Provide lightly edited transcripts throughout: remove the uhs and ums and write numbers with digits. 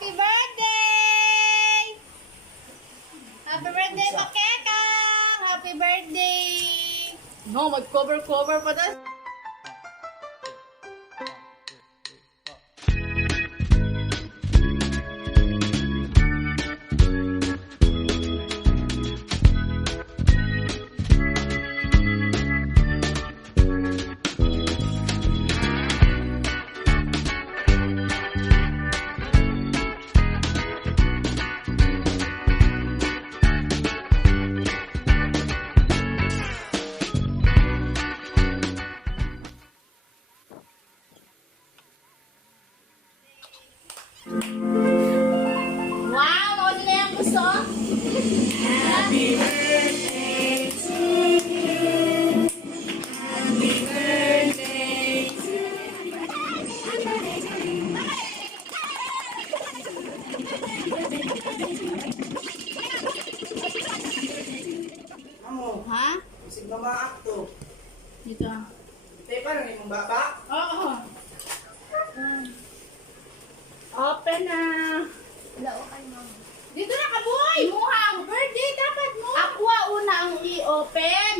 Happy birthday! Happy birthday, Makekang! Happy birthday! No, mag-cover pa tayo. Wow! Ano na yung gusto? Happy birthday to you! Happy birthday to Amo, Ha? isig na maakto. Dito. Tay, parang imong bata? Oo. Open na. Dito na kaboy! Muha ang birthday dapat mo. Aqua una ang i-open.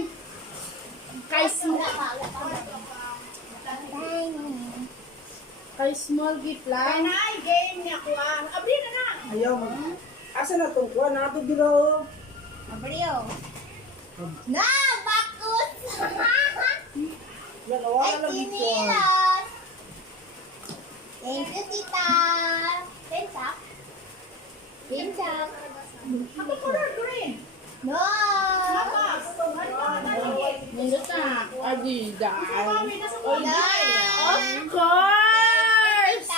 Kay small gift lang. Kanay, game ni Aqua. Abri na na. Ayaw mag... Asa na itong kuha? Nato biro. Abriyo. Na, bakut! Yan, awa ka lang dito. Thank you, tita. Pensak. Pensak. Ako color green. No. Nindot na. Adidas. Of course!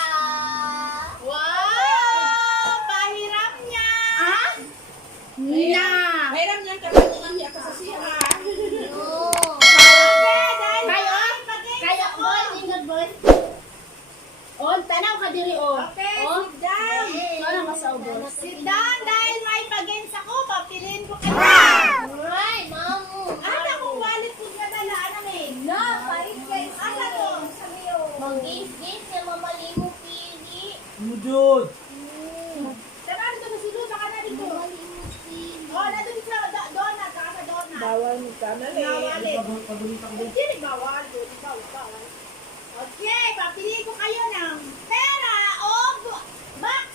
Wow! Pahiram niya. Ah? Na! Mayroon niyan kapag iiyak ka sa siya. Kayo, boy, ingat, boy. On, tanaw ka diri, on. Okay, On. sit down. Tanaw ka sa ubos. Sit down dahil may pag-games ako. Papiliin ko kayo. Alright, mamu. Ano kung wallet ko na dala? Ano may? No, parit kayo. Ano to? Sabi yun. Mag-games na mamali mo pili. Mujud. Tara, dito na silo. Baka na dito. Mamali mo pili. Oh, nandun sa donut. Saka sa donut. Bawal mo ka na Na wallet. Pagulitan ko. Hindi rin bawal. Bawal. Okay, papiliin ko kayo ng pera o box.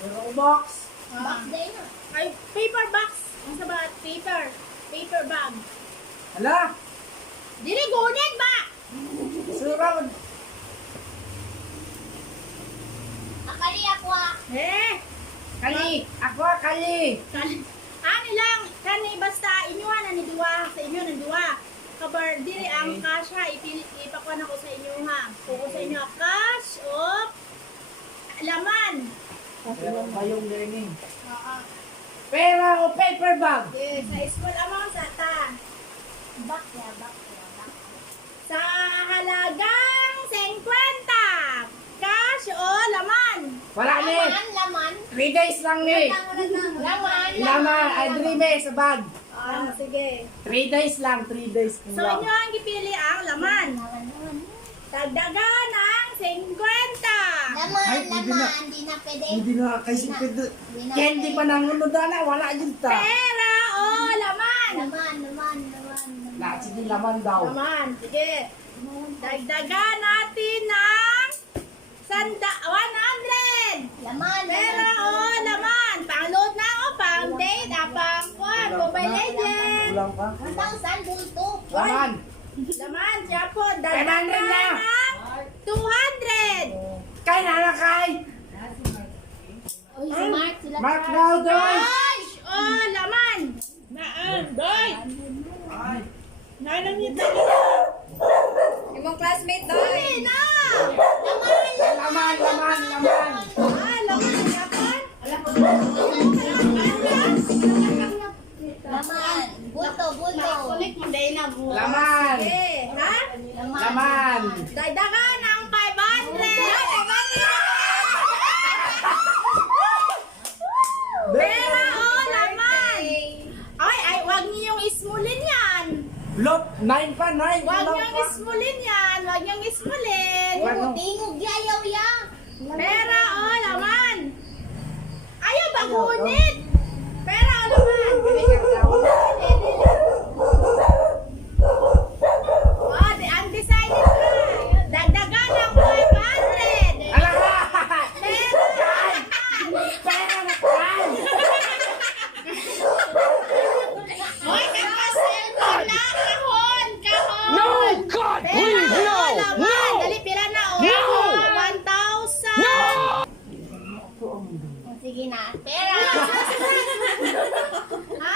Mayroong box. Box day na. Ay, paper box. Ang sabat, paper. Paper bag. Hala. Dili gunit ba? Surround. Akali aqua. Eh, Kali. Ako, kali. ano lang, kani basta inyuha na ni duwa, sa inyo ng duwa. Kabar, dili ang cash ha, ipakuha na ko sa inyo ha. Kuko sa inyo, cash of laman. Mayong learning. Oo. Pera o paper bag? Yes, sa school amount sa ta. Back ya, back. Sa halagang 50. Cash o laman. Wala ni. Laman. 3 days lang ni. Laman. Laman. Ay, 3 days sa bag. Ah, sige. 3 days lang. 3 days. So inyo ang gipili ang laman. Dagdagan ng 50. Laman, Ay, hindi na. Hindi na pwede. Hindi na kasi pwede. Hindi na Candy pwede. pa nangunod na. Wala dyan ta. Pera o laman. Laman. Lahat sige laman daw. Laman, sige. Dagdagan natin ng 100. Laman. Pera o laman. Pang-load na o pang-date. Pang-kuhan. Mobile Legends. Kulang pa. 1,000 bulto. Laman. Laman, siya po. 100 Dagdagan na. ng 200. Kay na kay. Uy, smart sila. Mark daw doy. Cash o laman. Naan, doy. Ay. Nanang niya tayo. Imong classmate doy. Hindi na. Laman. Ah, laman niya po. Laman. Bulto. Kulit mo dahil na buwan. Laman. Sige, ha? Laman. Dagdagan ng 500. Pera o laman. Ay, wag niyong ismulin yan. Lop, 9 pa, 9. Wag niyong ismulin yan. Wag niyong ismulin. Ano? Tingog yayaw ya. Pera o laman. gunit. Pera o laman. Oh, undecided ka. Dagdagan ng 500. Ala! Pera. Hoy, kakasel ko na. Kahon. No! God, Pera please, no! o laman. No! Dali, pira na o. No! 1,000. No! Sige na. Pera. Ha?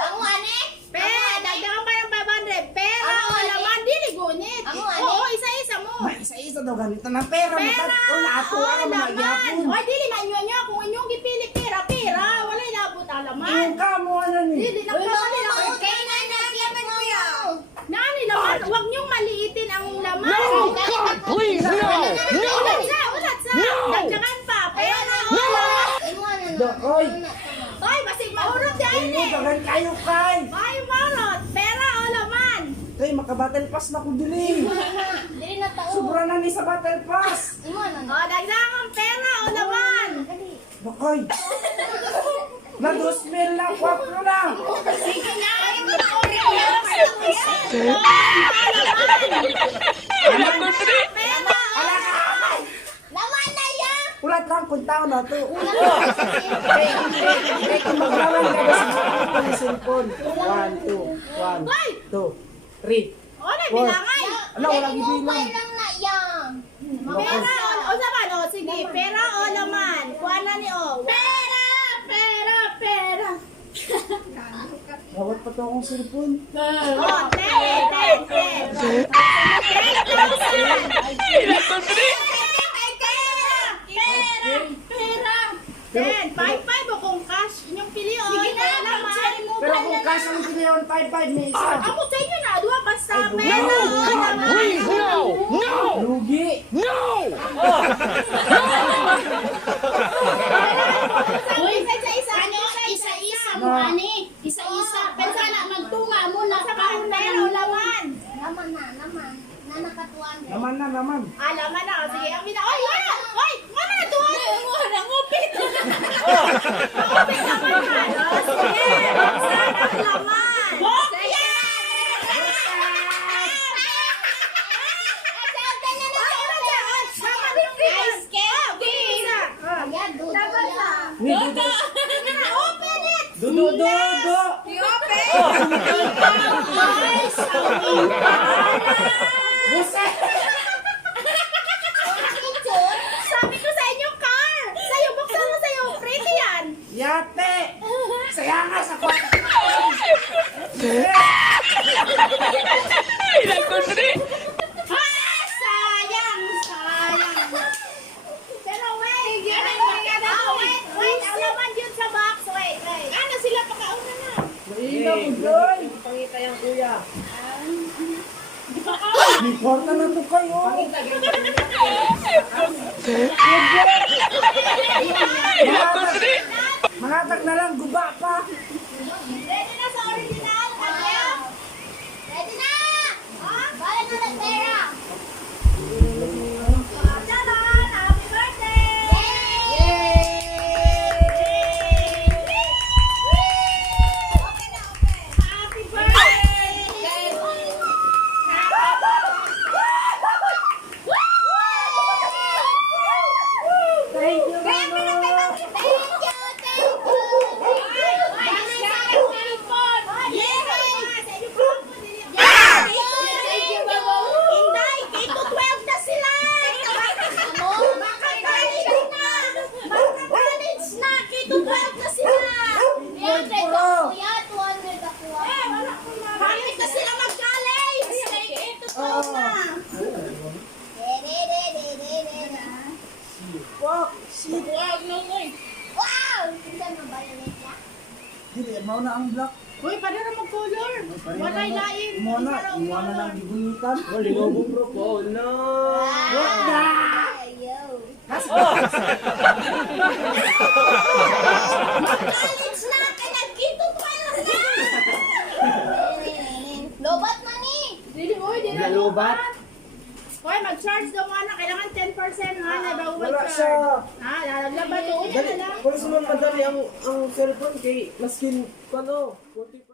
Ang ane? Pera, dagdagan pa ng 500. Pera o laman, dili gunit. Ako, ano? Oo, isa-isa mo. May isa-isa daw ganito ng pera. Pera Ako o ang mga laman. yapon. Oy, dili mainyo kung inyong gipili pera. Wala labot ang laman. Yung kamo ano ni? Dili na Kaya na nagyaman mo yun. Nani laman, huwag niyong maliitin ang laman. No! God, please, no! No! Ulat sa. No! Dagdagan pa. Pera o No! laman. Dokoy. Oy, basig mahurot yan Hindi eh. dagan kayo kay. Oy, marot. Pera o laman. Kay makabattle pass na ko dili. Dili na tao. Sobra na ni sa battle pass. Imo na. O, dagdagan ang pera o laman. Dokoy. Na 2,000 lang, 4 lang. Sige nga, ay mo na Ala ka! Laman na yan. Ulat lang kung tao na to. Kay kung maglawan ka ba sa mga cellphone. 1, 2, 1, 2, 3. O, nabilangay. Ala, walang ibilang. lang na yan. Pera o laman, o sige, pera o laman. Kuha na ni o. Pera. Bawat pa to akong cellphone. O, 10. 10,000. Pera. 10. 5-5 o kung cash. Inyong pili o. Sige na, laman. Pero kung cash ang pilihan 5-5 may isa. Ako sa inyo na, duwa basta Ay, pera No! o God, laman. please, no! No! Lugi. No! Isa-isa mo, ani. Isa-isa. Pero sana magtunga mo na Sa sa kahit pera o laman. Laman na, laman. Na nakatuan. Naman na naman. Alaman na. Sige, ang bina. Oy, wala! Oy, wala na doon! Nangupit! Nangupit naman ka. Sige, buksan ang laman. Sige! Dapat yung bigas. Isa. Ayan, dudo Dapat na. yan. Ni Dudo. Open it! Dudo, Dudo. Buset. Sabi ko sa inyo, car! Sa'yo, buksan mo sa'yo. Pretty yan. Yate. Saya nga sa kwarto. Sayang! Pero wait! Wait! Ang laman yun sa box. Wait! Ano sila pakauna na? Ina mo, Joy. Pangita yung kuya. Importa na to kayo. Mangatag na lang, guba pa. Ready na sa original? Kaya? Ready na! Bala na ng pera! Charan! Happy birthday! Happy birthday! Thank you, mama. Wow, shit. Wow! Saan mo ba yun niya? Dili, mao na ang black. Uy, paano na mag-color? Walay lain. Imo na lang gibunitan. Wali mo bro ko. No. Ayaw. College na! Nagkito 12 na! Lobat na ni! Dili, uy, dili. Nalubat. Hoy, mag-charge daw mo na. Kailangan 10% kasi ano ha, naibawag Wala card. siya. Ha, lalagyan ba ito? Una Dali, na lang. kung suman madali ang cellphone kay maskin, ano, 40